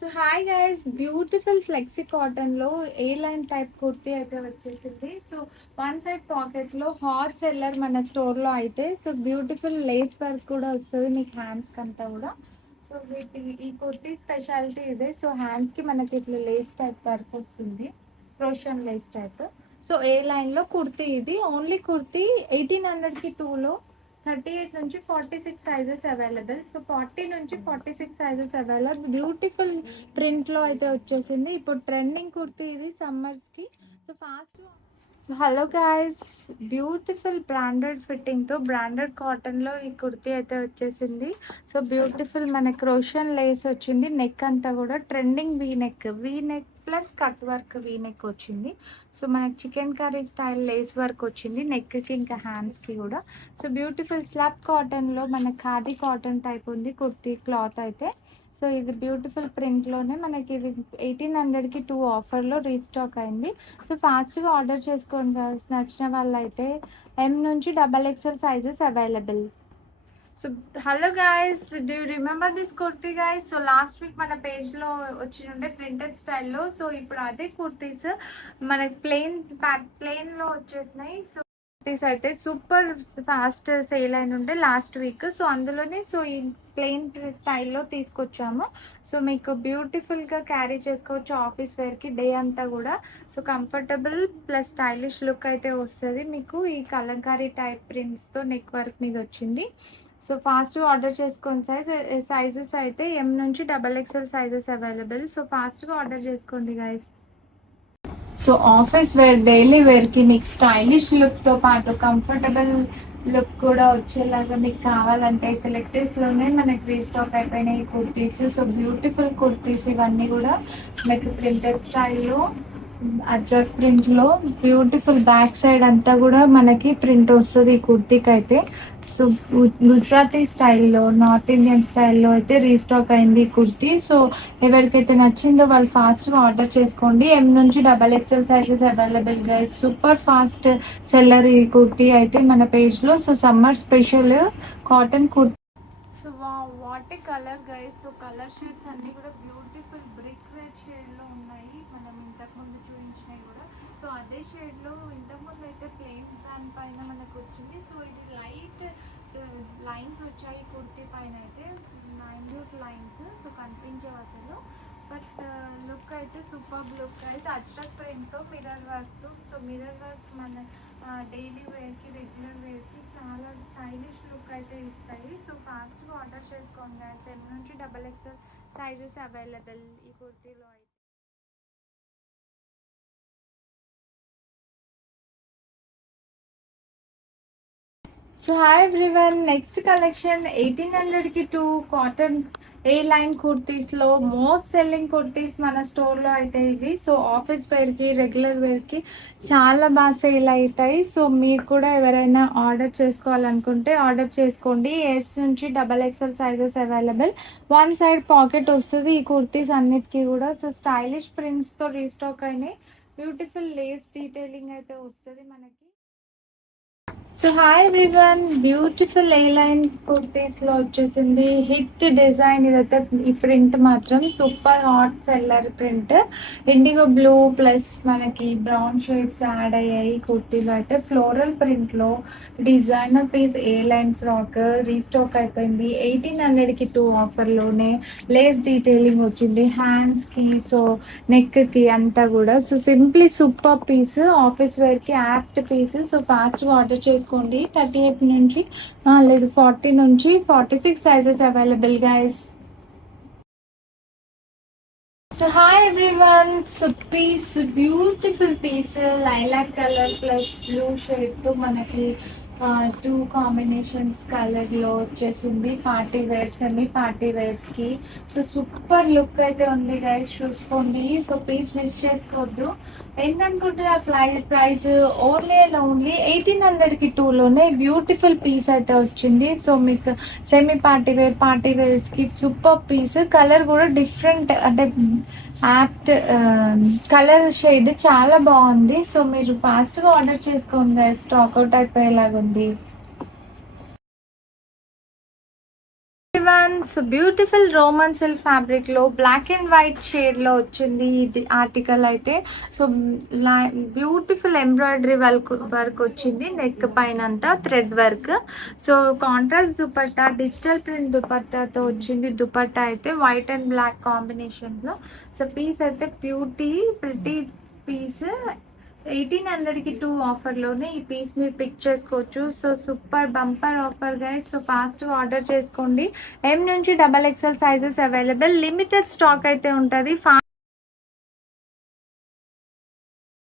So hi guys, beautiful flexi cotton లో ఏ line type kurti అయితే వచ్చేసింది. సో వన్ సైడ్ పాకెట్ లో హాట్ సెల్లర్ మన స్టోర్ లో అయితే. సో బ్యూటిఫుల్ లేస్ వర్క్ కూడా వస్తుంది మీకు హ్యాండ్స్ కంతా కూడా. సో వీటి ఈ కుర్తీ స్పెషాలిటీ ఇదే. సో హ్యాండ్స్ కి మనకి ఇట్లా లేస్ టైప్ వర్క్ వస్తుంది, క్రోషియన్ లేస్ టైప్. సో ఏ లైన్ లో కుర్తీ ఇది ఓన్లీ కుర్తీ 1800 కి టూలో 38 నుంచి 46 సైజెస్ అవైలబుల్. సో 40 నుంచి 46 సైజెస్ అవైలబుల్. బ్యూటిఫుల్ ప్రింట్ లో అయితే వచ్చేసింది. ఇప్పుడు ట్రెండింగ్ కుర్తీ ఇది సమ్మర్స్ కి. So fast. So hello guys, beautiful branded fitting తో బ్రాండెడ్ కాటన్ లో ఈ కుర్తీ అయితే వచ్చేసింది. సో బ్యూటిఫుల్ మన క్రోషియన్ లేస్ వచ్చింది. నెక్ అంతా కూడా trending V neck plus cut work V neck వచ్చింది. సో మనకి chicken curry style lace work వచ్చింది నెక్ కి ఇంకా హ్యాండ్స్ కి కూడా. సో బ్యూటిఫుల్ స్లబ్ కాటన్ లో మన ఖాదీ కాటన్ టైప్ ఉంది కుర్తీ క్లాత్ అయితే. సో ఇది బ్యూటిఫుల్ ప్రింట్లోనే మనకి ఇది 1800కి టూ ఆఫర్లో రీస్టాక్ అయింది. సో ఫాస్ట్గా ఆర్డర్ చేసుకోండి గైస్, నచ్చిన వాళ్ళైతే. ఎం నుంచి XXL sizes available. So hello guys, do you remember this kurti guys? So last week మన పేజ్లో వచ్చిండే ప్రింటెడ్ స్టైల్లో. సో ఇప్పుడు అదే కుర్తీస్ మనకి ప్లెయిన్లో వచ్చేసినాయి. సో కుర్తీస్ అయితే సూపర్ ఫాస్ట్ సేల్ అయిన ఉండే లాస్ట్ వీక్. సో అందులోనే సో ఈ ప్లెయిన్ స్టైల్లో తీసుకొచ్చాము. సో మీకు బ్యూటిఫుల్గా క్యారీ చేసుకోవచ్చు ఆఫీస్ వేర్కి డే అంతా కూడా. So comfortable plus stylish look అయితే వస్తుంది మీకు. ఈ కలంకారీ టైప్ ప్రింట్స్తో నెక్ వర్క్ మీద వచ్చింది. సో ఫాస్ట్గా ఆర్డర్ చేసుకోండి సైజెస్ అయితే ఎం నుంచి XXL సైజెస్ అవైలబుల్. సో ఫాస్ట్గా ఆర్డర్ చేసుకోండి guys. So office wear daily వేర్కి మీకు స్టైలిష్ లుక్తో పాటు కంఫర్టబుల్ లుక్ కూడా వచ్చేలాగా మీకు కావాలంటే సెలెక్టర్స్లోనే మనకి రీస్టాక్ అయిపోయినాయి కుర్తీస్. సో బ్యూటిఫుల్ కుర్తీస్ ఇవన్నీ కూడా మీకు ప్రింటెడ్ స్టైల్లో అజ్రక్ ప్రింట్లో బ్యూటిఫుల్ బ్యాక్ సైడ్ అంతా కూడా మనకి ప్రింట్ వస్తుంది ఈ కుర్తీకి అయితే. సో గుజరాతీ స్టైల్లో నార్త్ ఇండియన్ స్టైల్లో అయితే రీస్టాక్ అయింది ఈ కుర్తీ. సో ఎవరికైతే నచ్చిందో వాళ్ళు ఫాస్ట్గా ఆర్డర్ చేసుకోండి. ఎం నుంచి XXL sizes available guys. Super fast seller ఈ కుర్తీ అయితే మన పేజ్లో. So summer special cotton kurti. So what a colour guys. So colour shades అన్నీ కూడా బ్యూటిఫుల్ బ్రిక్ రెడ్ షేడ్లో ఉన్నాయి. మనం ఇంతకుముందు చూపించినవి కూడా. సో అదే షేడ్లో ఇంతకుముందు అయితే ప్లెయిన్ దాని పైన మనకు వచ్చింది. సో ఇది లైట్ లైన్స్ వచ్చాయి కుర్తీ పైన అయితే, మైన్యూట్ లైన్స్. సో కనిపించవు అసలు, బట్ లుక్ అయితే సూపర్ లుక్ అయితే అజ్రక్ ప్రింట్తో మిర్రర్ వర్క్తో. సో మిర్రర్ వర్క్స్ మన డైలీ వేర్కి రెగ్యులర్ వేర్కి చాలా స్టైలిష్ లుక్ అయితే ఇస్తాయి. సో ఫాస్ట్గా ఆర్డర్ చేసుకోండి గైస్. ఎం నుంచి XXL సైజెస్ అవైలబుల్ ఈ కుర్తీలో అయితే. So hi everyone, next collection 1800కి టూ కాటన్ ఏ లైన్ కుర్తీస్లో మోస్ట్ సెల్లింగ్ కుర్తీస్ మన స్టోర్లో అయితే ఇవి. సో ఆఫీస్ వేర్కి రెగ్యులర్ వేర్కి చాలా బాగా సేల్ అవుతాయి. సో మీరు కూడా ఎవరైనా ఆర్డర్ చేసుకోవాలనుకుంటే ఆర్డర్ చేసుకోండి. ఎస్ నుంచి XXL sizes available. One side pocket వస్తుంది ఈ కుర్తీస్ అన్నిటికీ కూడా. సో స్టైలిష్ ప్రింట్స్తో రీస్టాక్ అయినాయి. బ్యూటిఫుల్ లేస్ డీటెయిలింగ్ అయితే వస్తుంది మనకి. సో హాయ్ ఎవ్రీవన్, బ్యూటిఫుల్ ఏ లైన్ కుర్తీస్లో వచ్చేసింది హిట్ డిజైన్. ఇదైతే ఈ ప్రింట్ మాత్రం super hot seller print. IndiGo blue plus మనకి బ్రౌన్ షేడ్స్ యాడ్ అయ్యాయి కుర్తీలో అయితే. ఫ్లోరల్ ప్రింట్లో డిజైనర్ పీస్ ఏ లైన్ ఫ్రాక్ రీస్టాక్ అయిపోయింది. 1800కి టూ ఆఫర్లోనే లేస్ డీటెయిలింగ్ వచ్చింది హ్యాండ్స్కి, సో నెక్కి అంతా కూడా. So simply super piece, office వేర్కి యాప్ట్ పీస్. సో ఫాస్ట్గా ఆర్డర్ చేసుకోండి. 38 నుంచి లేదు 40 నుంచి 46 sizes available guys. So hi everyone, so piece beautiful piece lilac colour plus blue షేడ్తో మనకి టూ కాంబినేషన్స్ కలర్లో వచ్చేసింది. పార్టీ వేర్ సెమీ పార్టీ వేర్స్కి. సో సూపర్ లుక్ అయితే ఉంది గైస్, చూసుకోండి. సో పీస్ మిస్ చేసుకోవద్దు. ఏంటనుకుంటున్నా ప్రైస్ ఓన్లీ అండ్ ఓన్లీ 1800కి టూలోనే బ్యూటిఫుల్ పీస్ అయితే వచ్చింది. సో మీకు సెమీ పార్టీ వేర్స్కి సూపర్ పీస్. కలర్ కూడా డిఫరెంట్ అంటే యాప్ట్ కలర్ షేడ్ చాలా బాగుంది. సో మీరు ఫాస్ట్గా ఆర్డర్ చేసుకోండి, స్టాక్ అవుట్ అయిపోయేలాగా ఉంది. సో బ్యూటిఫుల్ రోమన్ సిల్క్ ఫ్యాబ్రిక్లో బ్లాక్ అండ్ వైట్ షేడ్లో వచ్చింది ఇది ఆర్టికల్ అయితే. సో బ్యూటిఫుల్ ఎంబ్రాయిడరీ వర్క్ వచ్చింది నెక్ పైన అంతా thread work. So contrast dupatta, digital print దుపట్టాతో వచ్చింది. దుపట్టా అయితే వైట్ అండ్ బ్లాక్ కాంబినేషన్లో. సో పీస్ అయితే ప్రిటీ పీస్. 1800కి 2 ఆఫర్లోనే ఈ పీస్ మీరు పిక్ చేసుకోవచ్చు. So super bumper offer guys. So ఫాస్ట్గా ఆర్డర్ చేసుకోండి. M నుంచి XXL sizes available. Limited stock అయితే ఉంటుంది.